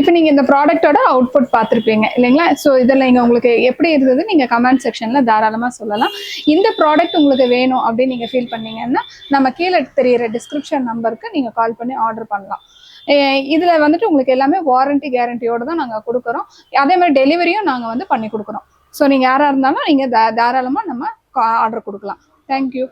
இப்போ நீங்க இந்த ப்ராடக்ட்டோட அவுட்புட் பார்த்துருப்பீங்க இல்லைங்களா? ஸோ இதில் நீங்கள் உங்களுக்கு எப்படி இருந்தது நீங்கள் கமெண்ட் செக்ஷனில் தாராளமாக சொல்லலாம். இந்த ப்ராடக்ட் உங்களுக்கு வேணும் அப்படின்னு நீங்கள் ஃபீல் பண்ணீங்கன்னா நம்ம கீழே தெரியிற டிஸ்கிரிப்ஷன் நம்பருக்கு நீங்கள் கால் பண்ணி ஆர்டர் பண்ணலாம். இதில் வந்துட்டு உங்களுக்கு எல்லாமே வாரண்டி கேரண்டியோடு தான் நாங்கள் கொடுக்குறோம். அதே மாதிரி டெலிவரியும் நாங்கள் வந்து பண்ணி கொடுக்குறோம். ஸோ நீங்கள் யாராக இருந்தாலும் நீங்கள் தாராளமாக நம்ம ஆர்டர் கொடுக்கலாம். தேங்க்யூ.